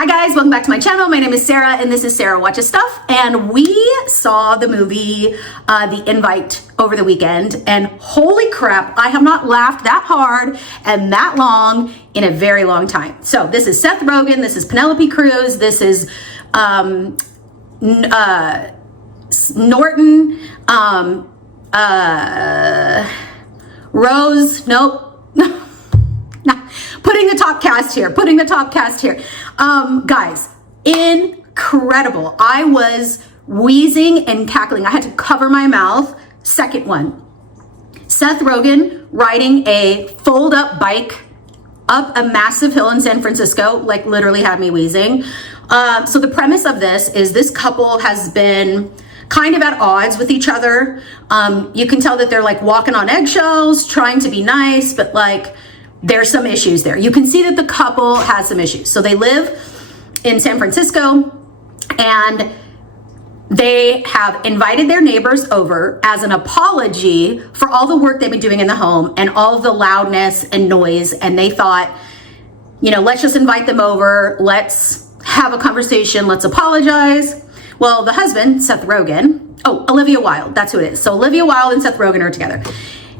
Hi guys, welcome back to my channel. My name is Sarah and this is Sarah Watches Stuff. And we saw the movie The Invite over the weekend, and holy crap, I have not laughed that hard and that long in a very long time. So this is Seth Rogen, this is Penelope Cruz, this is Norton, Rose, nope. Putting the top cast here. Guys, incredible. I was wheezing and cackling. I had to cover my mouth. Second one, Seth Rogen riding a fold-up bike up a massive hill in San Francisco, like literally had me wheezing. So the premise of this is this couple has been kind of at odds with each other. You can tell that they're like walking on eggshells, trying to be nice, but like there's some issues there. You can see that the couple has some issues. So they live in San Francisco and they have invited their neighbors over as an apology for all the work they've been doing in the home and all of the loudness and noise. And they thought, you know, let's just invite them over. Let's have a conversation. Let's apologize. Well, the husband, Seth Rogen, Olivia Wilde, that's who it is. So Olivia Wilde and Seth Rogen are together.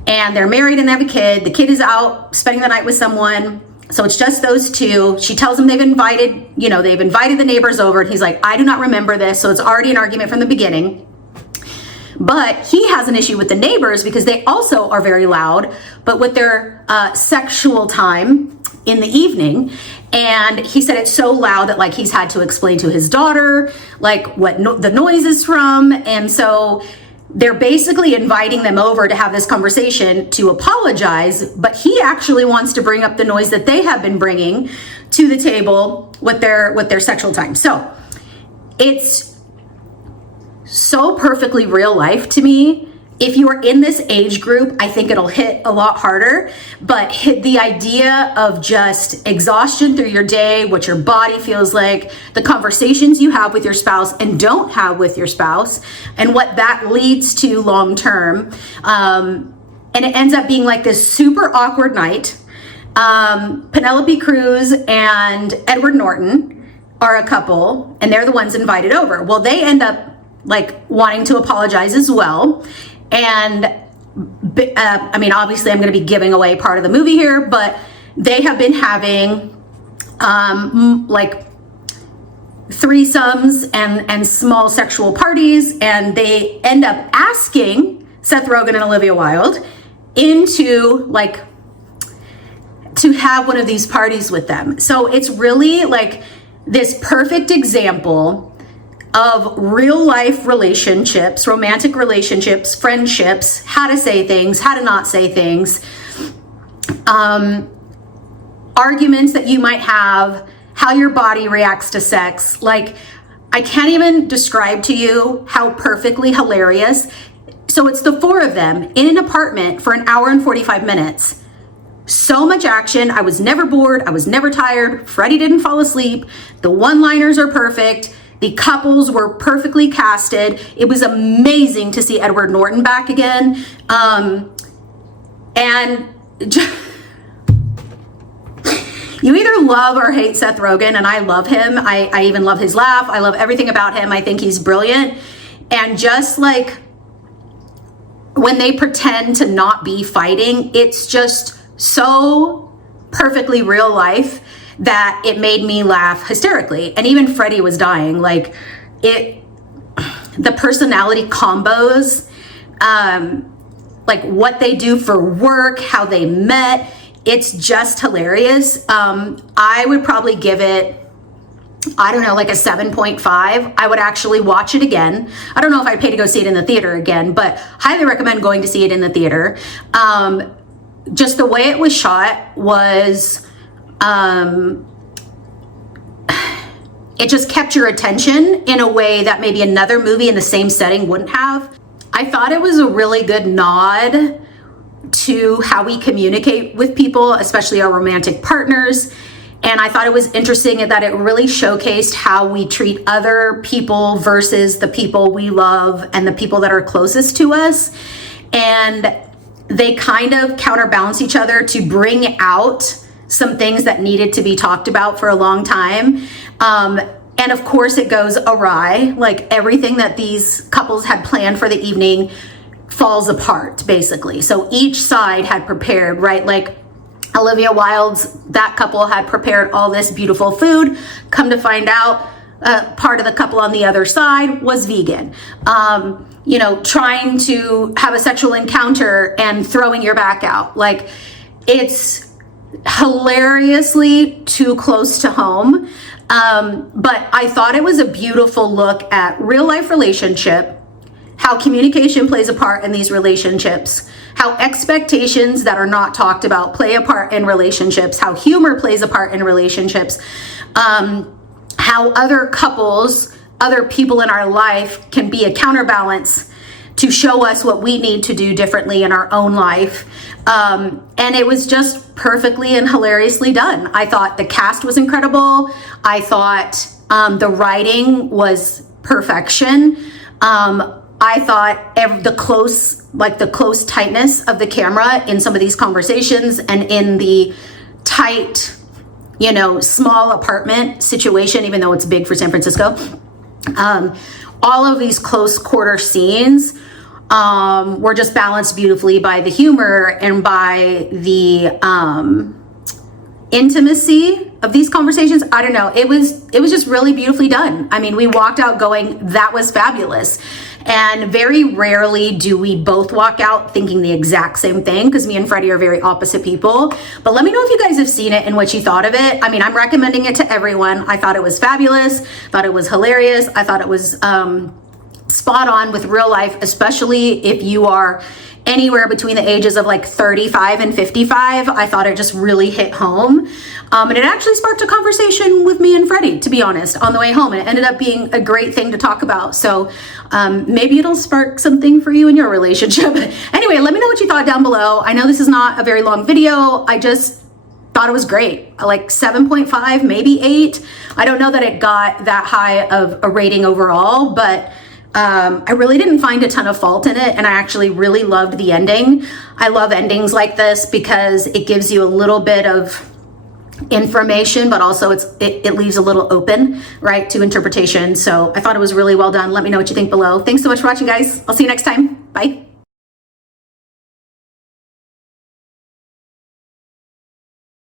And they're married and they have a kid. The kid is out spending the night with someone. So it's just those two. She tells him they've invited the neighbors over. And he's like, I do not remember this. So it's already an argument from the beginning. But he has an issue with the neighbors because they also are very loud, but with their sexual time in the evening. And he said it's so loud that like he's had to explain to his daughter like what the noise is from. And so they're basically inviting them over to have this conversation to apologize, but he actually wants to bring up the noise that they have been bringing to the table with their sexual time. So it's so perfectly real life to me. If you are in this age group, I think it'll hit a lot harder, but hit the idea of just exhaustion through your day, what your body feels like, the conversations you have with your spouse and don't have with your spouse, and what that leads to long term. And it ends up being like this super awkward night. Penelope Cruz and Edward Norton are a couple, and they're the ones invited over. Well, they end up like wanting to apologize as well. And I mean, obviously I'm going to be giving away part of the movie here, but they have been having like threesomes and small sexual parties, and they end up asking Seth Rogen and Olivia Wilde into like to have one of these parties with them. So it's really like this perfect example of real life relationships, romantic relationships, friendships, how to say things, how to not say things, arguments that you might have, how your body reacts to sex. Like, I can't even describe to you how perfectly hilarious. So it's the four of them in an apartment for an hour and 45 minutes. So much action. I was never bored. I was never tired. Freddie didn't fall asleep. The one-liners are perfect. The couples were perfectly casted. It was amazing to see Edward Norton back again. And you either love or hate Seth Rogen, and I love him. I even love his laugh. I love everything about him. I think he's brilliant. And just like when they pretend to not be fighting, it's just so perfectly real life that it made me laugh hysterically. And even Freddie was dying. Like the personality combos, like what they do for work, how they met, it's just hilarious. I would probably give it, I don't know, like a 7.5. I would actually watch it again. I don't know if I'd pay to go see it in the theater again, but highly recommend going to see it in the theater. Just the way it was shot was, it just kept your attention in a way that maybe another movie in the same setting wouldn't have. I thought it was a really good nod to how we communicate with people, especially our romantic partners. And I thought it was interesting that it really showcased how we treat other people versus the people we love and the people that are closest to us. And they kind of counterbalance each other to bring out some things that needed to be talked about for a long time. And of course it goes awry. Like everything that these couples had planned for the evening falls apart, basically. So each side had prepared, right? Like Olivia Wilde's, that couple had prepared all this beautiful food. Come to find out, part of the couple on the other side was vegan. You know, trying to have a sexual encounter and throwing your back out. Like, it's hilariously too close to home. But I thought it was a beautiful look at real life relationship, how communication plays a part in these relationships, how expectations that are not talked about play a part in relationships, how humor plays a part in relationships, how other couples, other people in our life can be a counterbalance to show us what we need to do differently in our own life. And it was just perfectly and hilariously done. I thought the cast was incredible. I thought the writing was perfection. I thought the close tightness of the camera in some of these conversations and in the tight, you know, small apartment situation, even though it's big for San Francisco. All of these close quarter scenes were just balanced beautifully by the humor and by the intimacy of these conversations. I don't know. It was just really beautifully done. I mean, we walked out going, that was fabulous. And very rarely do we both walk out thinking the exact same thing, because me and Freddie are very opposite people. But let me know if you guys have seen it and what you thought of it. I mean, I'm recommending it to everyone. I thought it was fabulous. Thought it was hilarious. I thought it was spot on with real life, especially if you are anywhere between the ages of like 35 and 55. I thought it just really hit home. And it actually sparked a conversation with me and Freddie, to be honest, on the way home. And it ended up being a great thing to talk about. So maybe it'll spark something for you in your relationship. Anyway, let me know what you thought down below. I know this is not a very long video. I just thought it was great. Like 7.5, maybe 8. I don't know that it got that high of a rating overall, but I really didn't find a ton of fault in it, and I actually really loved the ending. I love endings like this because it gives you a little bit of information, but also it leaves a little open, right, to interpretation. So I thought it was really well done. Let me know what you think below. Thanks so much for watching, guys. I'll see you next time. Bye.